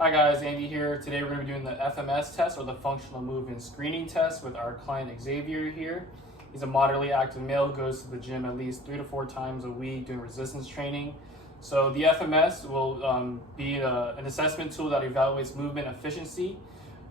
Hi guys, Andy here. Today we're going to be doing the FMS test, or the functional movement screening test, with our client Xavier here. He's a moderately active male, goes to the gym at least 3 to 4 times a week doing resistance training. So the FMS will be an assessment tool that evaluates movement efficiency.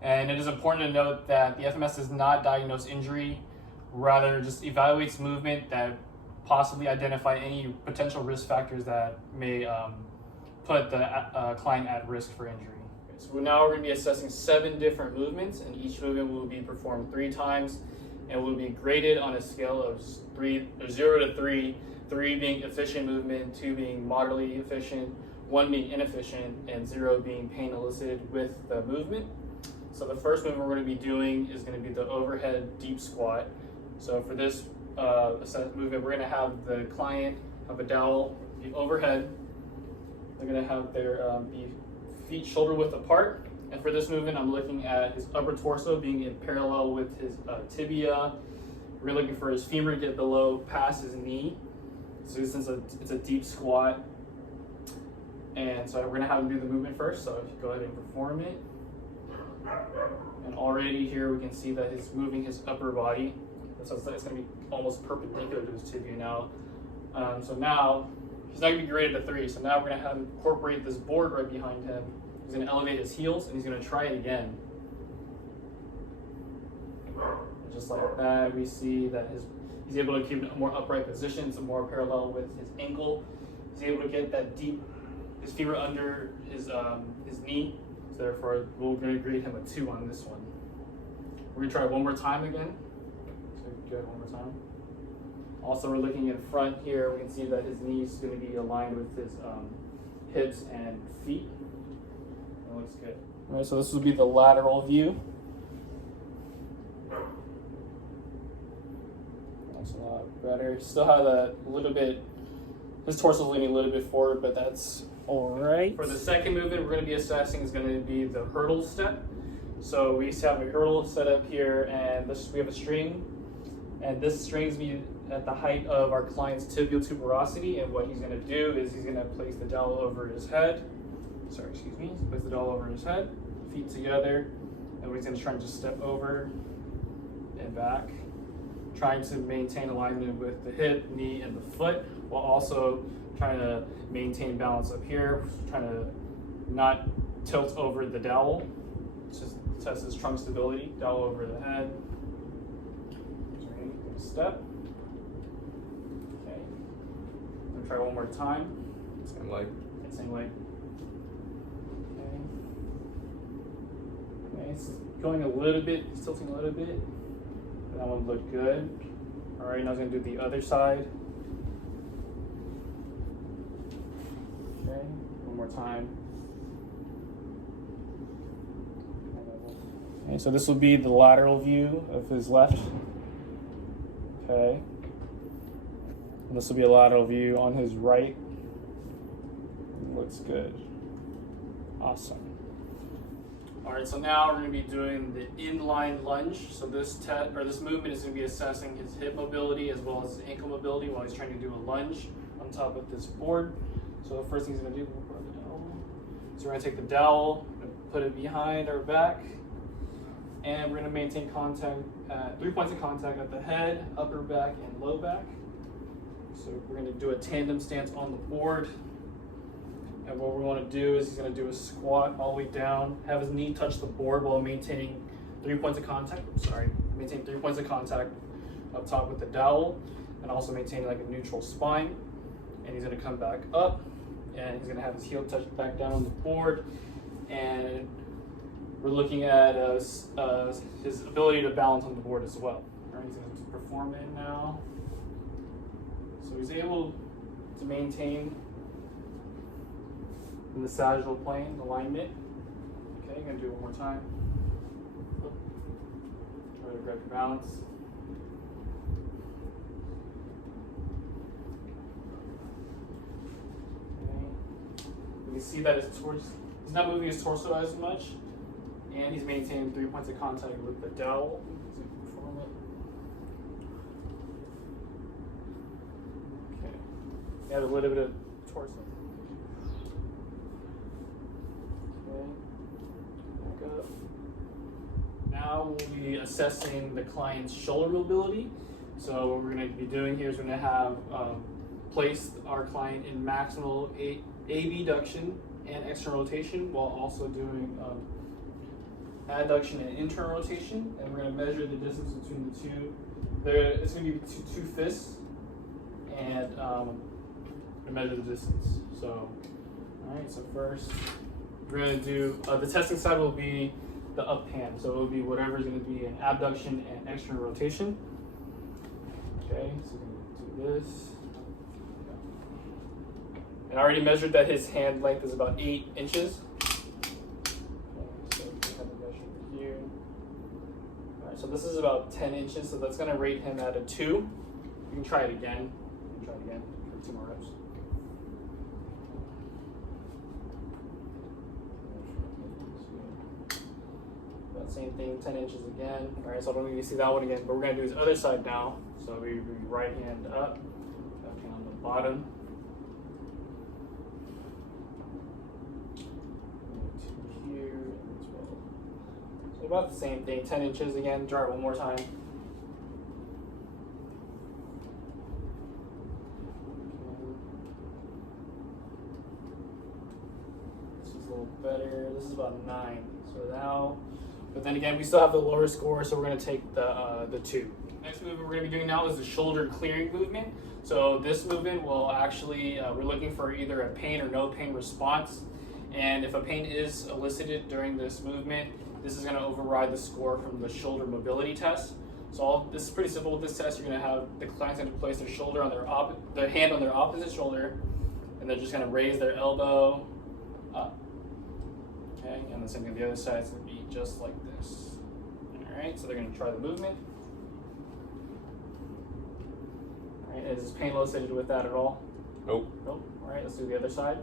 And it is important to note that the FMS does not diagnose injury, rather just evaluates movement that possibly identify any potential risk factors that may put the client at risk for injury. So now we're going to be assessing 7 different movements, and each movement will be performed 3 times and will be graded on a scale of 0 to 3, 3 being efficient movement, 2 being moderately efficient, 1 being inefficient, and 0 being pain elicited with the movement. So the first movement we're going to be doing is going to be the overhead deep squat. So for this movement, we're going to have the client have a dowel be overhead. They're going to have their be feet shoulder width apart. And for this movement, I'm looking at his upper torso being in parallel with his tibia. We're looking for his femur to get below past his knee. So since it's a deep squat. And so we're going to have him do the movement first. So if you go ahead and perform it. And already here we can see that he's moving his upper body. So it's going to be almost perpendicular to his tibia now. So now he's not going to be graded to 3. So now we're going to have him incorporate this board right behind him. He's going to elevate his heels and he's going to try it again. And just like that, we see that he's able to keep a more upright position, so more parallel with his ankle. He's able to get that deep, his femur under his knee. So therefore, we're going to grade him a 2 on this one. We're going to try it one more time again. So good, one more time. Also, we're looking in front here. We can see that his knees is going to be aligned with his hips and feet. It looks good. All right, so this will be the lateral view. That's a lot better. Still have a little bit, his torso is leaning a little bit forward, but that's all right. For the second movement we're going to be assessing is going to be the hurdle step. So we have a hurdle set up here, and we have a string, and this string's be at the height of our client's tibial tuberosity. And what he's going to do is he's going to place the dowel over his head. Place the dowel over his head, feet together, and he's going to try and just step over and back, trying to maintain alignment with the hip, knee, and the foot, while also trying to maintain balance up here, trying to not tilt over the dowel. Just test his trunk stability. Dowel over the head. Step. Okay. I'm gonna try one more time. Same leg. Same leg. Okay, it's going a little bit, tilting a little bit. That one looked good. All right, now I'm going to do the other side. Okay, one more time. Okay, so this will be the lateral view of his left. Okay. And this will be a lateral view on his right. Looks good. Awesome. All right, so now we're going to be doing the inline lunge. So this movement is going to be assessing his hip mobility as well as his ankle mobility while he's trying to do a lunge on top of this board. So the first thing he's going to do, so we're going to take the dowel, put it behind our back, and we're going to maintain contact at 3 points of contact at the head, upper back, and low back. So we're going to do a tandem stance on the board. And what we want to do is he's going to do a squat all the way down, have his knee touch the board while maintaining 3 points of contact. Maintain 3 points of contact up top with the dowel, and also maintain like a neutral spine. And he's going to come back up, and he's going to have his heel touch back down on the board. And we're looking at his ability to balance on the board as well. All right, he's going to perform it now. So he's able to maintain in the sagittal plane alignment. Okay, I'm going to do it one more time. Try to grab your balance. Okay. You can see that he's not moving his torso as much, and he's maintaining 3 points of contact with the dowel. So perform it. Okay. You have a little bit of torso. Okay. now we'll be assessing the client's shoulder mobility. So what we're going to be doing here is we're going to have placed our client in maximal abduction and external rotation while also doing adduction and internal rotation. And we're going to measure the distance between the two. It's going to be two fists, and measure the distance. So, all right. So first, we're going to do the testing side will be the up hand. So it will be whatever is going to be an abduction and external rotation. Okay. So we're going to do this. And I already measured that his hand length is about 8 inches. So we have a measure here. All right, so this is about 10 inches, so that's going to rate him at a 2. You can try it again. For 2 more reps. That same thing, 10 inches again. All right, so I don't need to see that one again, but we're going to do his other side now. So we right hand up, left hand on the bottom. About the same thing, 10 inches again. Try it one more time. This is a little better. This is about 9. So now, but then again, we still have the lower score, so we're going to take the 2. Next movement we're going to be doing now is the shoulder clearing movement. So this movement will actually, we're looking for either a pain or no pain response. And if a pain is elicited during this movement, this is going to override the score from the shoulder mobility test. So this is pretty simple with this test. You're going to have the client's going to place their shoulder on their hand on their opposite shoulder, and they're just going to raise their elbow up. Okay, and the same thing on the other side is going to be just like this. All right, so they're going to try the movement. All right, is pain elicited with that at all? Nope. Nope. All right, let's do the other side.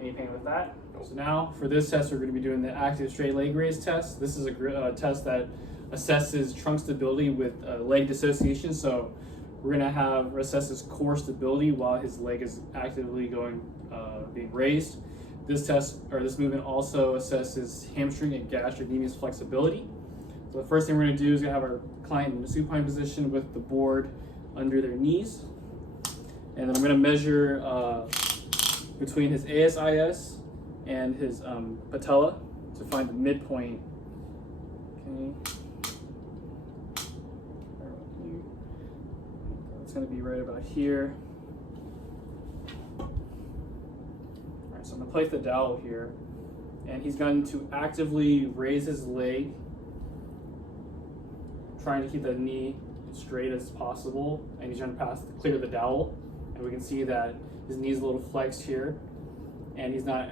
Any pain with that? So now for this test, we're going to be doing the active straight leg raise test. This is a test that assesses trunk stability with leg dissociation. So we're going to assess his core stability while his leg is actively being raised. This movement also assesses hamstring and gastrocnemius flexibility. So the first thing we're going to do is have our client in a supine position with the board under their knees. And then I'm going to measure between his ASIS and his patella to find the midpoint. Okay. It's going to be right about here. All right, so I'm going to place the dowel here, and he's going to actively raise his leg, trying to keep the knee as straight as possible, and he's going to clear the dowel, and we can see that his knee's a little flexed here, and he's not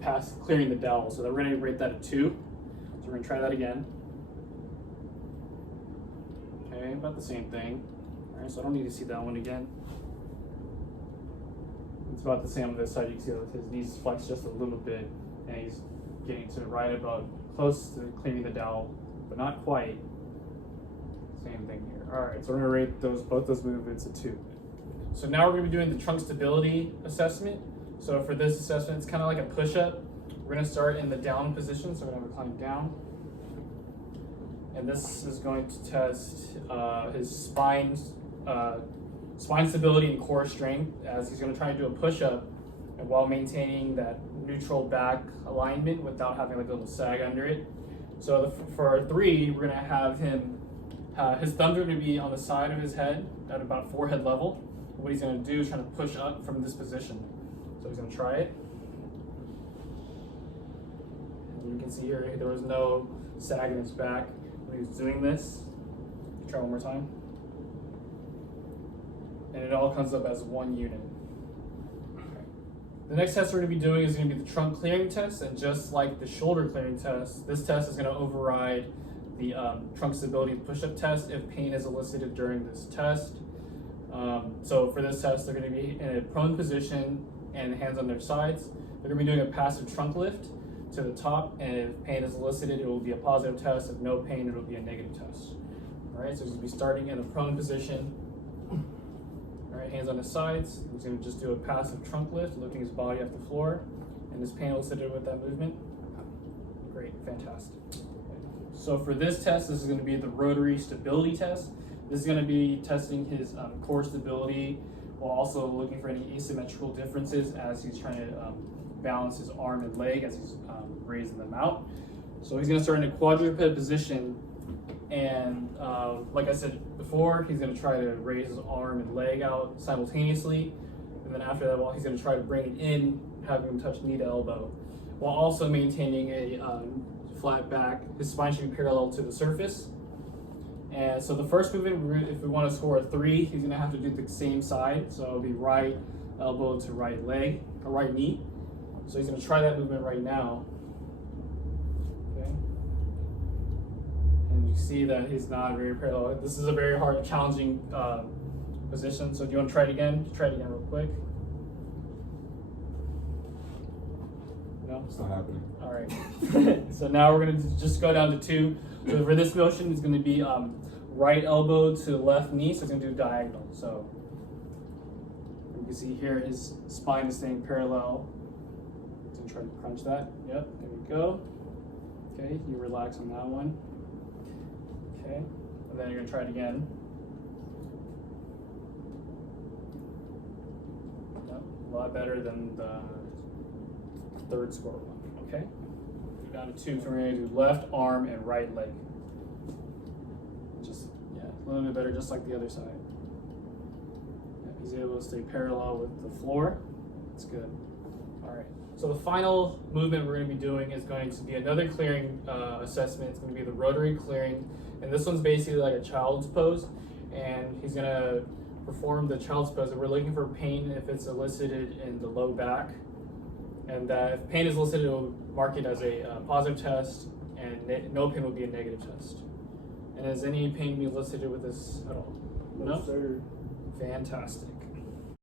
past clearing the dowel. So we're going to rate that a 2. So we're going to try that again. Okay, about the same thing. All right, so I don't need to see that one again. It's about the same on this side. You can see that his knees flex just a little bit, and he's getting to right about close to clearing the dowel, but not quite. Same thing here. All right, so we're going to rate both those movements a 2. So now we're going to be doing the trunk stability assessment. So for this assessment, it's kind of like a push-up. We're going to start in the down position, so we're going to have a client down. And this is going to test his spine stability and core strength, as he's going to try to do a push-up and while maintaining that neutral back alignment without having like a little sag under it. So for 3, we're going to have him, his thumbs are going to be on the side of his head at about forehead level. What he's going to do is try to push up from this position. So he's going to try it. And you can see here, there was no sag in his back when he was doing this. Try one more time. And it all comes up as 1 unit. Okay. The next test we're going to be doing is going to be the trunk clearing test. And just like the shoulder clearing test, this test is going to override the trunk stability push-up test if pain is elicited during this test. So for this test, they're going to be in a prone position and hands on their sides. They're going to be doing a passive trunk lift to the top, and if pain is elicited, it will be a positive test. If no pain, it will be a negative test. All right, so he's going to be starting in a prone position. All right, hands on his sides. He's going to just do a passive trunk lift, lifting his body off the floor, and his pain elicited with that movement. Great. Great, fantastic. So for this test, this is going to be the rotary stability test. This is going to be testing his core stability while also looking for any asymmetrical differences as he's trying to balance his arm and leg as he's raising them out. So he's going to start in a quadruped position, and like I said before, he's going to try to raise his arm and leg out simultaneously, and then after that, well, he's going to try to bring it in, having him touch knee to elbow, while also maintaining a flat back. His spine should be parallel to the surface. And so the first movement, if we want to score a 3, he's going to have to do the same side. So it'll be right elbow to right leg, or right knee. So he's going to try that movement right now. Okay. And you see that he's not very parallel. This is a very hard, challenging position. So do you want to try it again? Try it again real quick. No? It's not happening. All right. So now we're going to just go down to 2. So for this motion, it's going to be right elbow to left knee, so it's going to do diagonal. So you can see here his spine is staying parallel. So try to crunch that. Yep, there we go. Okay, you relax on that one. Okay, and then you're going to try it again. Yep, a lot better than the third score one. Okay. Down to 2, so we're going to do left arm and right leg. Just, yeah, a little bit better, just like the other side. Yeah, he's able to stay parallel with the floor. That's good. All right, so the final movement we're going to be doing is going to be another clearing assessment. It's going to be the rotary clearing, and this one's basically like a child's pose, and he's going to perform the child's pose, and we're looking for pain if it's elicited in the low back. And if pain is elicited, it will mark it as a positive test, and no pain will be a negative test. And has any pain been elicited with this at all? No, sir. Fantastic.